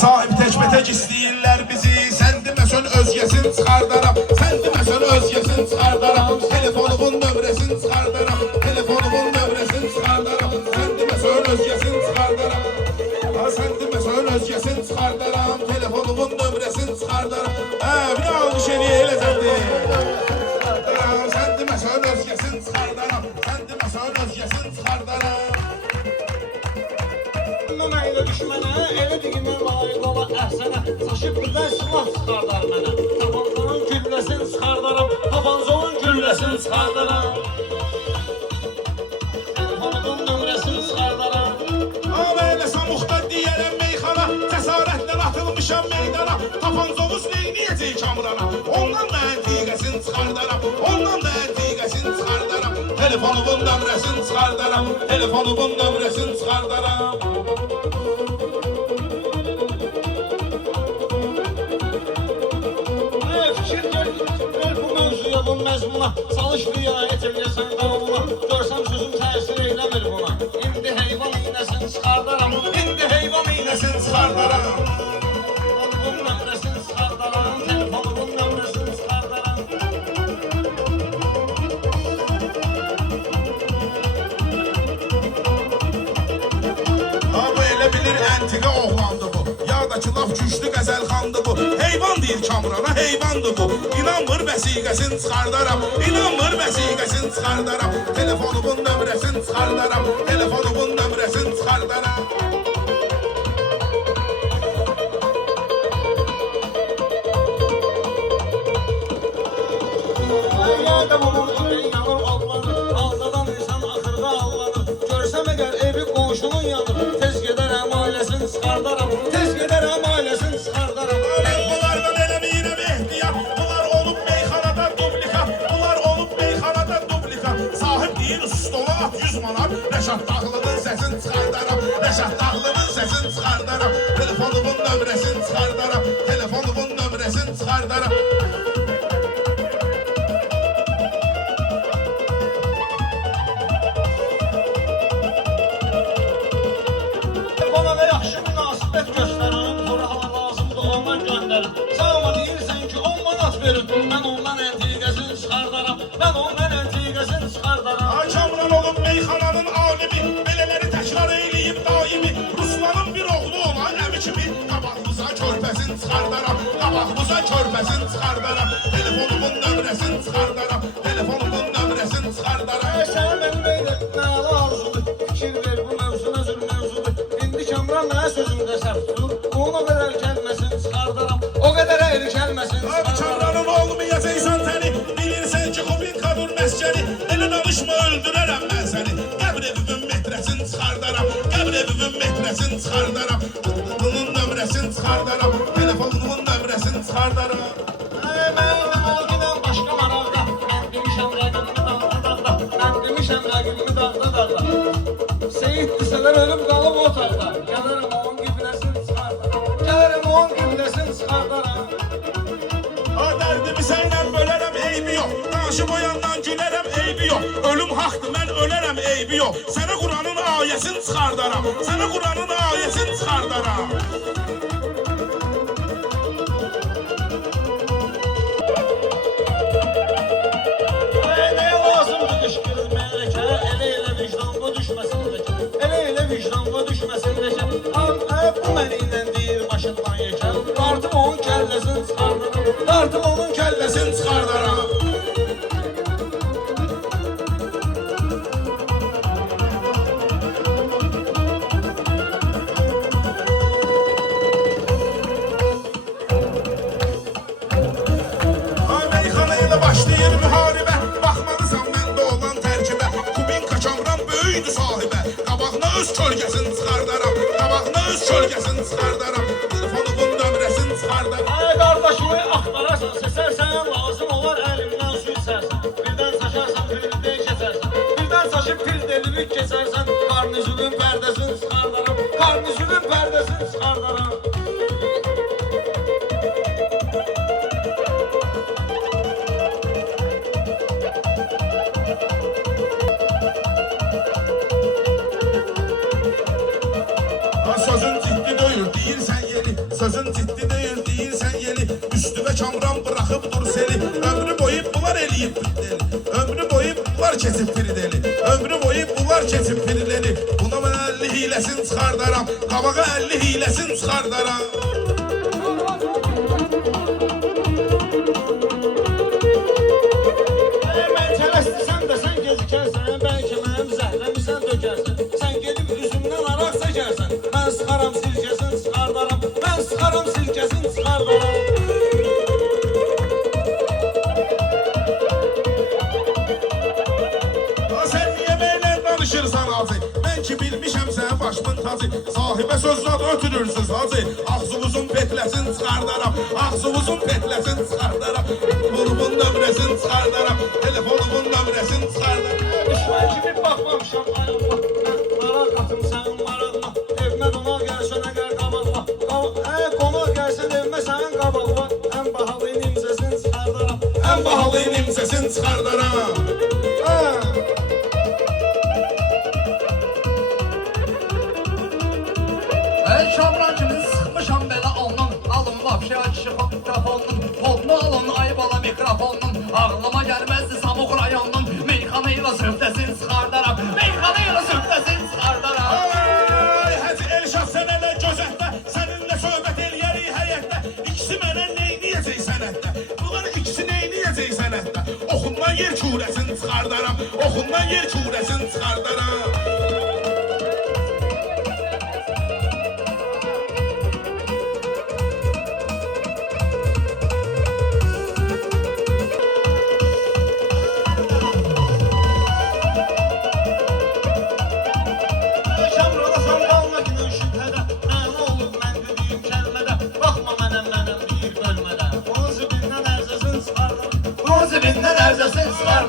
Sahip tək istəyirlər bizi. Sən deməsən özgəsin çıxardaram. Sən deməsən özgəsin çıxardaram. Telefonumun nömrəsini çıxardaram. Telefonumun nömrəsini çıxardaram. Sən deməsən özgəsin çıxardaram. Sən deməsən özgəsin çıxardaram. Telefonumun nömrəsini çıxardaram. Bir almış eləyə eləcəkdir. Sən deməsən özgəsin çıxardaram. Sən deməsən özgəsin çıxardaram. Mənə düşmənə, elə deyimə layiq ola əhsənə. Saçıb birdən silah çıxardar mənə. Tapancanın gülləsini çıxardaram. Tapancanın gülləsini çıxardaram. Telefonumun nömrəsini çıxardaram. Eləsə muxtar deyərəm meyxana. Cəsarətlə atılmışam meydana. Tapancamız neyniyəcək kamrana. Ondan da əntiqəsini çıxardaram. Ondan da əntiqəsini çıxardaram. Telefonumun nömrəsini çıxardaram. Telefonumun nömrəsini çıxardaram. Bu məzmuna çalış riayət edəsən qanuna. Görsəm sözüm təsir eyləmir buna. İndi heyvan iynəsini çıxardaram. İndi heyvan iynəsini çıxardaram. Telefonumun nömrəsini çıxardaram. Telefonumun nömrəsini çıxardaram. Bu elə bilir əntiqə oğlandı bu. Yağdakı laf güclü qəzəlxandı bu. Heyvan deyir kamrana, heyvandı bu. İnanmır vəsiqəsini çıxardaram. İnanmır vəsiqəsini çıxardaram. Telefonumun nömrəsini çıxardaram. Telefonumun nömrəsini çıxardaram. Yerde bulur ürək yanır allanır. Aldadan insan axırda allanır. Görsəm əgər evi qonşunun yanır. Tez gedərəm ailəsini çıxardaram. Tez gedərəm ailəsini çıxardaram. Bunlardan eləməyirəm ehtiyat. Bunlar olub meyxanada dublikat. Bunlar olub meyxanada dublikat. Sahib deyir stola at 100 manat. Rəşad Dağlı'nın səsini çıxardaram. Rəşad Dağlı'nın səsini çıxardaram. Telefonumun nömrəsini çıxardaram. Telefonumun nömrəsini çıxardaram. Bana da yaxşı münasibət göstərin. Torhala lazımdır ondan göndərin. Sağma deyirsən ki 10 manat verin. Mən ondan əntiqəsini çıxardaram. Mən ondan əntiqəsini çıxardaram. Kamran olub meyxananın alimi. Belələri təkrar eyləyib daimi. Ruslanın bir oğlu olan əmi kimi. Qabağımıza körpəsini çıxardaram. Qabağımıza körpəsini çıxardaram. Telefonumun nömrəsini çıxardaram. Telefonumun nömrəsini çıxardaram. Sən mənim elə nələ arzudur. Fikir ver bu mövzu nəzir mövzudur. İndi Kamran mənə sözümdə səftur. Onun o qədər gəlməsin çıxardaram. O qədər əyri gəlməsin çıxardaram. Kamranın olmayacaqsan səni. Bilirsən ki Kubinkadur məskəni. Elə danışma öldürərəm mən səni. Qəbr evimin metrəsini çıxardaram. Qəbr evimin metrəsini çıxardaram. Bunun nömrəsini çıxardaram. Telefonumun nömrəsini çıxardaram. Mənim algıdan başqa maraqda. Mən demişəm rəqimimi dağda dağda. Mən demişəm rəqimimi dağda dağda. Seyid desələr ölüm qalıb otaqda. Gəlirəm onun qibləsini çıxardaram. Gəlirəm onun qibləsini çıxardaram. Dərdimi sənlə bölərəm, eybi yox. Danışıb o yandan gülərəm, eybi yox. Ölüm haqdır, mən ölərəm, eybi yox. Sənə Quranın ayəsini çıxardaram. Sənə Quranın ayəsini çıxardaram. Nəyə lazımdır qışqırır mələkə? Elə vicdanla düşməsin ləkə. Elə vicdanla düşməsin ləkə. Bu mənə ilə deyir başından yekə. Dartım onun kəlləsini çıxardaram. Dartım onun kəlləsini çıxardaram. Meyxanayla başlayır müharibə. Baxmalısan məndə olan tərkibə. Kubinka Kamran böyüdü sahibə. Qabağına öz kölgəsini çıxardaram. Qabağına öz kölgəsini çıxardaram. Telefonumun nömrəsini çıxardaram. Qardaşımı axtararsan, seçərsən, lazım olar əlimdən su içərsən. Birdən saçarsan, pirdə keçərsən. Birdən saçıb pirdelini keçərsən. Qarnizülün pərdəsini çıxardaram. Qarnizülün pərdəsini çıxardaram. Sözün ciddi döyür, deyirsən yeri sözün ciddi deyil deyirsən yeli. Üstümə kamran bıraxıb dur seli. Ömrü boyu bunlar eləyib deli. Ömrü boyu bunlar keçib pirideli. Ömrü boyu bunlar keçib pirideli. Buna mən 50 hiləsin çıxardaram. Qabağa 50 hiləsin çıxardaram. Mən tələsdirsən də sən gecikərsən, bəlkə mənim zəhləmi sən dökərsən. Sən gedib üzümdən araq çəkərsən. Mən sıxaram sirkəsin çıxardaram. Mən sıxaram sirkəsin çıxardaram. Sən niyə belə danışırsan hacı? Mən ki bilmişəm sən başımın tacı. Sahibə söz zad ötürürsüz hacı. Ağzınızın petləsin çıxardaram. Ağzınızın petləsin çıxardaram. Grubun nömrəsini çıxardaram. Telefonumun nömrəsini çıxardaram. Düşmən kimi baxmamışam ayağıma. Maraq atım sənin marağına. Evmə qonaq gəlsən əgər qabaqma. Qonaq gəlsən evmə sənin qabaqma. Ən bahalı nimzəsini çıxardaram. Ən bahalı nimzəsini çıxardaram. Kamran kimi sıxmışam belə alnım. Alın vapşi açı mikrofonun. Kodunu alın ayıb ala mikrofonun. Ağlıma gəlməzdi Samuk rayonunun. Meyxanayla söhbətəsini çıxardaram. Meyxanayla söhbətəsini çıxardaram. Ay Hacı Elşad sənələ gözətdə. Səninlə söhbət eləyərik həyətdə. İkisi mənə neyniyəcək sənətdə. Bunlar ikisi neyniyəcək sənətdə. Oxundan yer kürəsini çıxardaram. Oxundan yer kürəsini çıxardaram.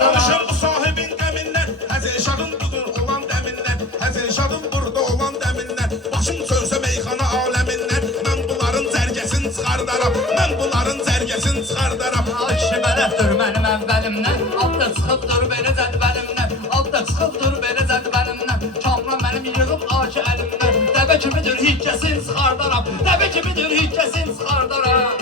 Danışım bu sahibin qəmindən. Hacı Elşadın budur olan dəmindən. Hacı Elşadın burada olan dəmindən. Başım sönsə meyxana aləmindən. Mən bunların cərgəsini çıxardaram. Mən bunların cərgəsini çıxardaram. Ay kişi bələddir mənim əvvəlimdən. Altta çıxıbdır belə cədvəlimdən. Altta çıxıbdır belə cədvəlimdən. Kamran mənim yığıb aki əlimdən. Dəvə kimidir hikkəsini çıxardaram. Dəvə kimidir hikkəsini çıxardaram.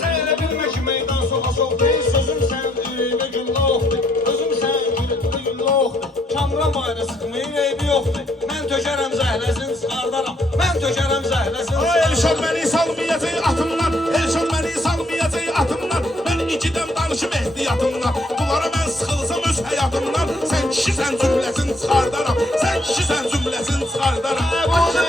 Sən elə bilmə ki meydan soxa soxdayız. Sözüm sən ürəyimə güllə oxdur. Özüm sən ürəyimə güllə oxdur. Kamran bayra sıxmayın eybi yoxdur. Mən tökərəm zəhləsini çıxardaram. Mən tökərəm zəhləsini Ay Elşad məni salmayacaq atımdan. Elşad məni salmayacaq atımdan. Mən ikidən danışım ehtiyatımdan. Bunlara mən sıxılsam öz həyatımdan. Sən kişisən cümləsini çıxardaram. Sən kişisən cümləsini çıxardaram.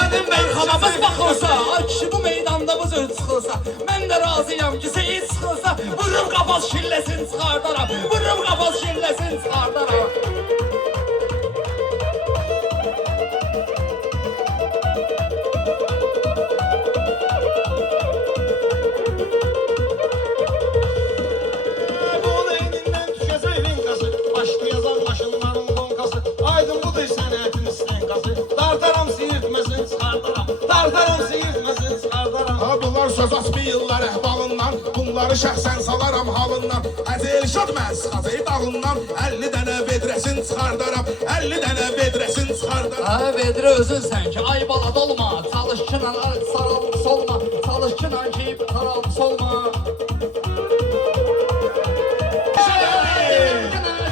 Mənim meyxanamız baxılsa, ay kişi bu meydanda bu cür çıxılsa, mən də razıyam ki seyid çıxılsa, vururum qapaz şilləsini çıxardaram, vururum qapaz şilləsini çıxardaram. Bunun eynindən düşəcək linkası. Başlayacaq maşınların qonkası. Aydın budur sənətin istənkası. Tartaram siyirtməsini çıxardaram. Tartaram siyirtməsini çıxardaram. Ha bunlar söz açmayırlar əhvalından. Bunları şəxsən salaram halından. Hacı Elşad mən sıxacaq dağından. 50 dənə vedrəsini çıxardaram. 50 dənə vedrəsini çıxardaram. Hə, Vedrə özünsən ki, ay balad olma, çalış ki lan saralım solma, çalış ki lan ki saralım solma.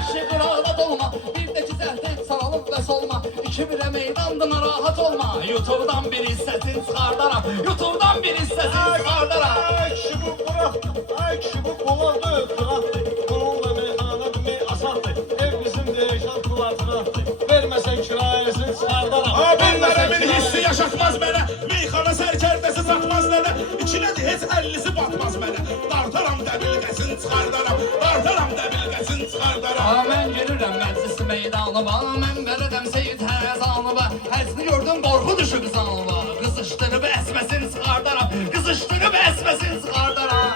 Kişi qırağına dolma, bir də ki zəhdə saralım və solma, iki birə meydanda narahat olma, YouTube'dan bir hissəsini çıxardaram, YouTube'dan bir hissəsini çıxardaram. Ay kişi bu bıraxdır. Ay kişi bu qolardır, qıraxdır. Bununla meyxana demək asandır. Ev bizim deyişən qılardır. Verməsən kirayəsini çıxardaram. Ha bunlara bir hissi yaşatmaz mənə. Meyxana sərkərdəsi satmaz nənə. İkilədi heç 50'si batmaz mənə. Dartaram dəbilqəsini çıxardaram. Dartaram dəbilqəsini çıxardaram. Ha, mən gəlirəm məclis meydanıma, mən belədəm Seyid Həzanıma, həzini gördüm qorxu düşüb zanıma, qızışdırıb əsməsini çıxardaram, qızışdırıb əsməsini çıxardaram.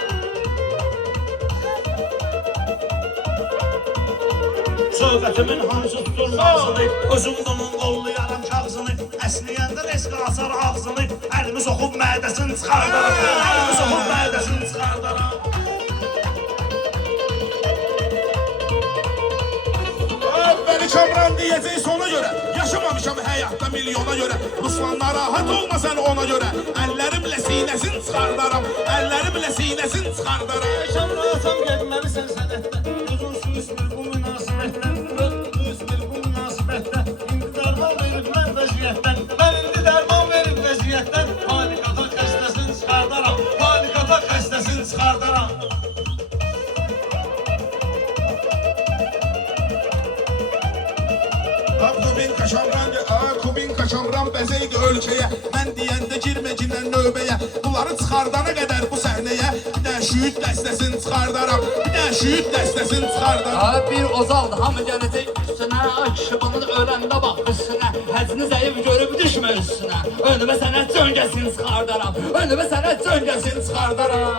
Söhbətimin hamısı tuturmazını, özüm bunun qollayaram kağızını, əsliyəndə reska asar ağzını, əlimi soxub mədəsini çıxardaram, əlimi soxub mədəsini çıxardaram. Beni Kamran diyeceğiz ona göre. Yaşamamışam hayatta milyona göre. Ruslanlar rahat olma sen ona göre. Ellerimle sinesini çıkardarım. Ellerimle sinesini çıkardarım. Şam rahatsam getməlisən sənətdə. Gözün su ismir bu münasibətdə. Gözün su ismir bu münasibətdə. İndi dərman verib mən vəziyyətdən. Mən indi dərman verib vəziyyətdən. Panikata xəstəsini çıxardaram. Panikata xəstəsini çıxardaram. Kubinka Kamran bəzəydi ölkəyə. Mən deyəndə girməcindən növbəyə. Bunları çıxardana qədər bu səhnəyə. Bir də şüyüt dəstəsini çıxardaram. Bir də şüyüt dəstəsini çıxardaram. Ha bir ozaldı hamı gelecek üstüne. Ay kişi bunu da öğrendi bak üstüne. Həcini zayıf görüp düşme üstüne. Önüme sənət cöngəsini çıxardaram. Önüme sənət cöngəsini çıxardaram.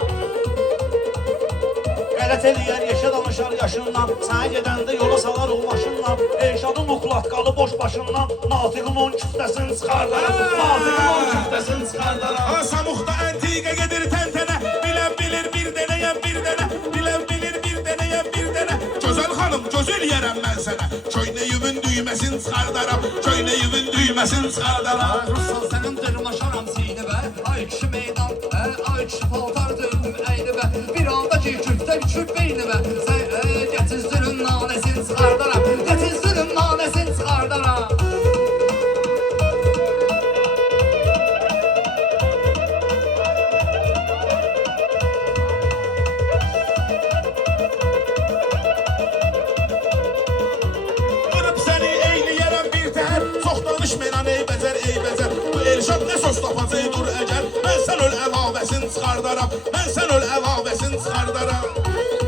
Qələt eləyər, yeşə danışar yaşından. Sənə gedəndə yola salar o maşınla. Elşadın uklatqalı boş başından. Natiqin 10 küftəsini çıxardaram. Natiqin 10 küftəsini çıxardaram. Samuqda əntiqə gedir təntənə. Bilən bilir bir dənəyə bir dənə. Bilən bilir bir dənəyə bir dənə. Gözəl xanım, gözəl yerəm mən sənə. Köynəyivin düyməsini çıxardaram. Köynəyivin düyməsini çıxardaram. Ruslan sənin dırmaşaram sinibə. Ay kişi meydan, ay kişi paltar döndüm əynibə. Bir anda ki küftə küp beynibə. Sən getizdürün nanesini çıxardaram. Getizdürün nanesini çıxardaram. Qırıb səni eyləyərəm bir təhər. Çox danışmayın ey bəcər, ey bəcər. Bu Elşad nə söz tapacaq dur əgər. Mən sən öl əlavəsini çıxardaram. Mən sən öl əlavəsini çıxardaram.